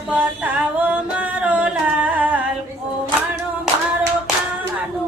બતાવો મારો લાલ કોવાણો મારો કાનુડો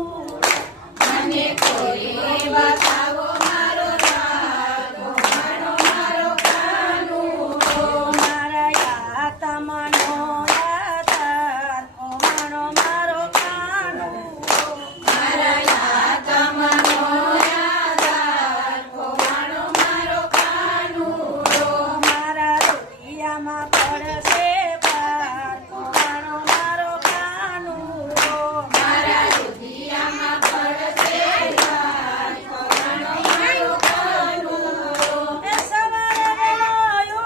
મને કોઈએ બતાવો મારો લાલ કોવાણો મારો કાનુડો મારા યાતમનો યાદાર કોવાણો મારો કાનુડો મારા યાતમનો યાદાર કોવાણો મારો કાનુડો મારા રુદિયામાં પડશે પાર કોવાણો મારો કાનુડો મારા રુદિયામાં પડશે લાલ કોવાણો મારો કાનુડો એ સવારે વહેલો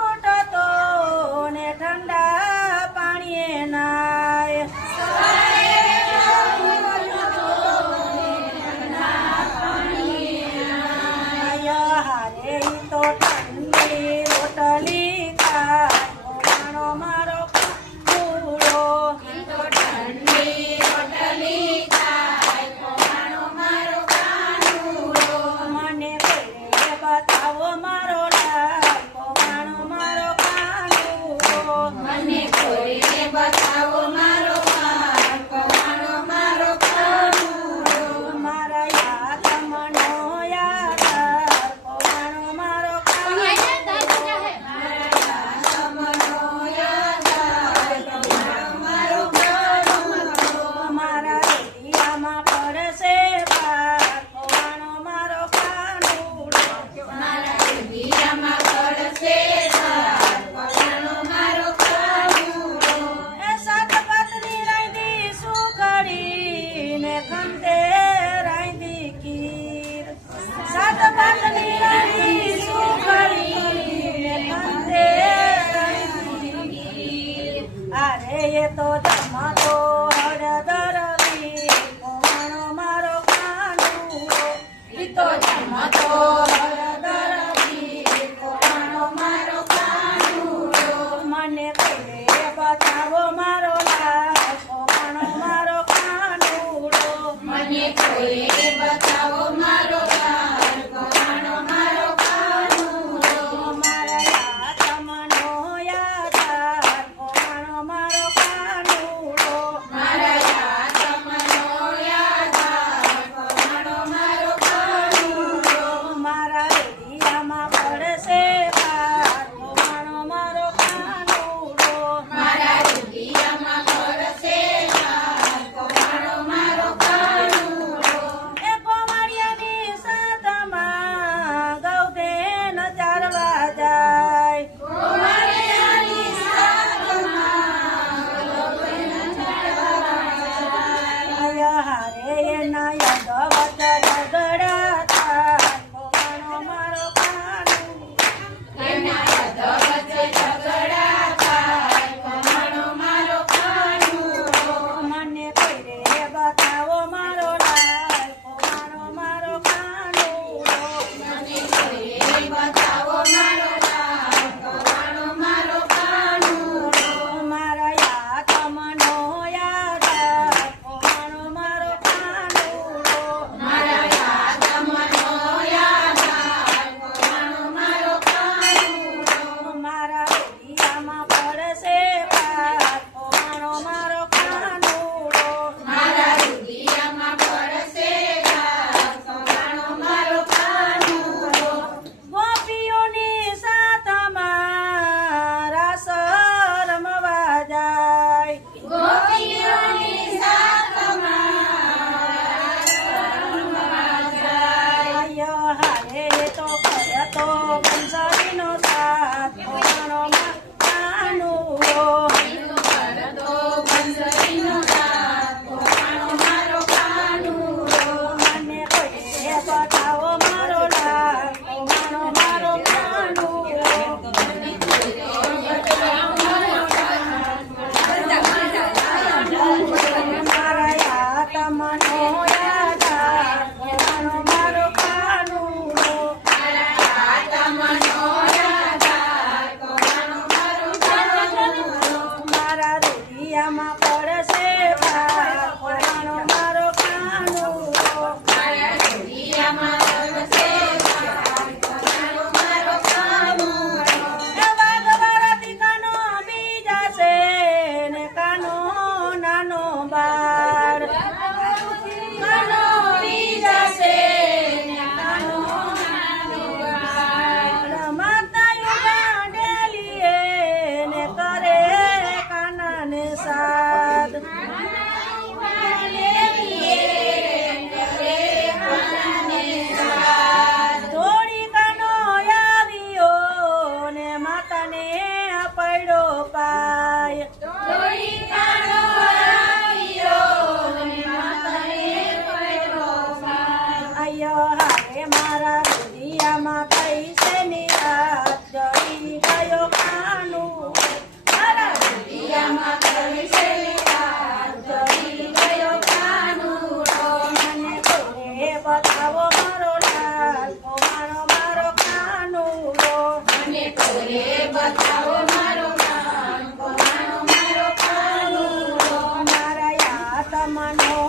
ઉઠતો ને ઠંડા પાણીએ નાય આયા હારે ઈ તો ઠંડી રોટલી ખાય કોવાણો મારો કાનુડો ઠંડી રોટલી ખાય કોવાણો મારો કાનુડો મને કોઈએ બતાવો મારો લાલ કોવાણો મારો કાનુડો મને કોઈએ બતાવો મારો લાલ કોવાણો મારો કાનુડો મારા યાતમનો યાદાર કોવાણો મારો કાનુડો સમનો યાદાર કોવાણો મારો કાનુડો મારા રુદિયામાં પડશે પાર કોવાણો મારો કાનુડો મારા રુદિયામાં પડશે લાલ કોવાણો મારો કાનુડો એ સાત પત્ની રાંધી સુખડી ને ખંડે રાંધી ખીર સાત પત્ની રાંધી સુખડી ને ખંડે રાંધી ખીર અરે એ તો જમાતો હળદર વીર કોવાણો મારો કાનુડો ઈ તો જમતો હળદર વીર કોવાણો મારો કાનુડો મને કોઈએ બતાવો મારો લાલ કોવાણો મારો કાનુડો મને કોઈએ બતાવો મારો લાલ કોવાણો મારો કાનુડો મારા યાતમનો યાદાર કોવાણો મારો કાનુડો મારા યાતમનો યાદાર કોવાણો મારો કાનુડો મારા રુદિયામાં પડશે પાર કોવાણો મારો કાનુડો મારા રુદિયામાં પડશે લાલ કોવાણો મારો કાનુડો એ કોવાડિયાની સાથમાં ગૌધેન ચારવા જાય કોવાડિયાની સાથમાં આયા હારે એના યદવત ઝઘડા થાય કોવાણો મારો કાનુડો એના યદવત ઝઘડા થાય કોવાણો મારો કાનુડો મને કોઈએ બતાવો મારો લાલ કોવાણો મારો કાનુડો મને કોઈએ બતાવો મારો લાલ કોવાણો મારો કાનુડો મારા યાતમનો યાદાર કોવાણો મારો કાનુડો મારા યાતમનો યાદાર કોવાણો મારો કાનુડો મારા રુદિયામાં પડશે પાર કોવાણો મારો કાનુડો મારા રુદિયામાં પડશે લાલ કોવાણો મારો કાનુડો ગોપીઓની સાથમાં રાસ રમવા જાય ગોપીઓની આયો હારે એ તો કરતો બંસરીનો સાથ કોવાણો મારો કાનુડો કરતો બંસરીનો નાદ કોવાણો મારો કાનુડો મને કોઈએ બતાવો મારો લાલ કોવાણો મારો કાનુડો મારા યાતમનો યાદાર કોવાણો મારો કાનુડો મારા તમનો